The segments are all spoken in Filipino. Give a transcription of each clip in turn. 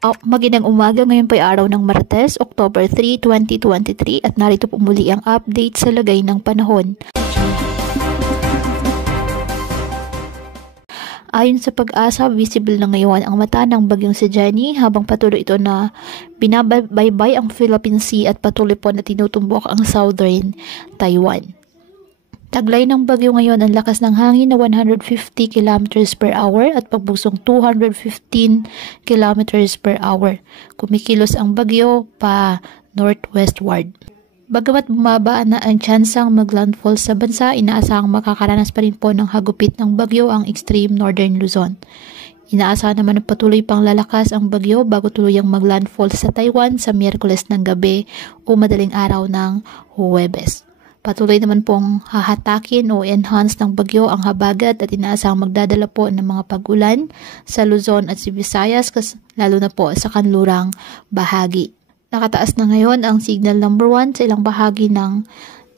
Magandang umaga, ngayon po ay araw ng Martes, October 3, 2023 at narito po muli ang update sa lagay ng panahon. Ayon sa Pag-asa, visible na ngayon ang mata ng bagyong si Jenny habang patuloy ito na binabaybay ang Philippine Sea at patuloy po na tinutumbok ang southern Taiwan. Taglay ng bagyo ngayon ang lakas ng hangin na 150 km per hour at pagbusong 215 km per hour. Kumikilos ang bagyo pa northwestward. Bagamat bumaba na ang tsansang maglandfall sa bansa, inaasahang makakaranas pa rin po ng hagupit ng bagyo ang extreme northern Luzon. Inaasahan naman na patuloy pang lalakas ang bagyo bago tuluyang maglandfall sa Taiwan sa Miyerkules ng gabi o madaling araw ng Huwebes. Patuloy naman pong hahatakin o enhance ng bagyo ang habagat at inaasahang magdadala po ng mga pag-ulan sa Luzon at Visayas lalo na po sa kanlurang bahagi. Nakataas na ngayon ang signal number 1 sa ilang bahagi ng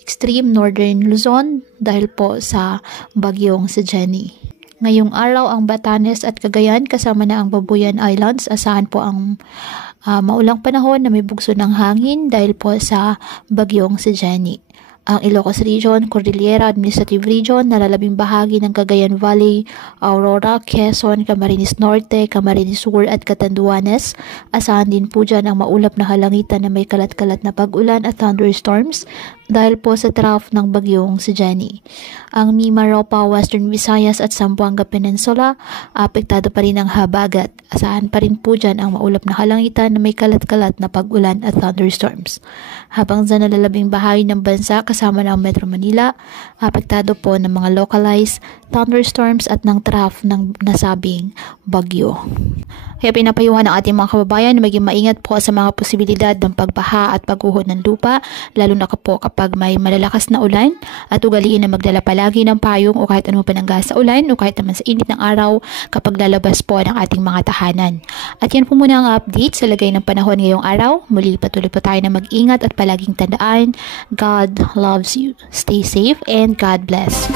extreme northern Luzon dahil po sa bagyong si Jenny. Ngayong araw ang Batanes at Cagayan kasama na ang Babuyan Islands asahan po ang maulang panahon na may bugso ng hangin dahil po sa bagyong si Jenny. Ang Ilocos Region, Cordillera Administrative Region, nalalabing bahagi ng Cagayan Valley, Aurora, Quezon, Camarines Norte, Camarines Sur at Catanduanes. Asahan din po dyan ang maulap na halangitan na may kalat-kalat na pag-ulan at thunderstorms dahil po sa trough ng bagyong si Jenny. Ang Mimaropa, Western Visayas at Zamboanga Peninsula, apektado pa rin ang habagat. Asahan pa rin po dyan ang maulap na halangitan na may kalat-kalat na pag-ulan at thunderstorms. Habang sa nalalabing bahagi ng bansa kasama ng Metro Manila, apektado po ng mga localized thunderstorms at ng trough ng nasabing bagyo. Kaya pinapayuhan ng ating mga kababayan na maging maingat po sa mga posibilidad ng pagbaha at pagguho ng lupa, lalo na po kapag may malalakas na ulan, at ugaliin na magdala palagi ng payong o kahit anong panangga sa ulan o kahit naman sa init ng araw kapag lalabas po ng ating mga tahanan. At yan po muna ang update sa lagay ng panahon ngayong araw. Muli patuloy po tayo na mag-ingat at palaging tandaan, God loves you. Stay safe and God bless.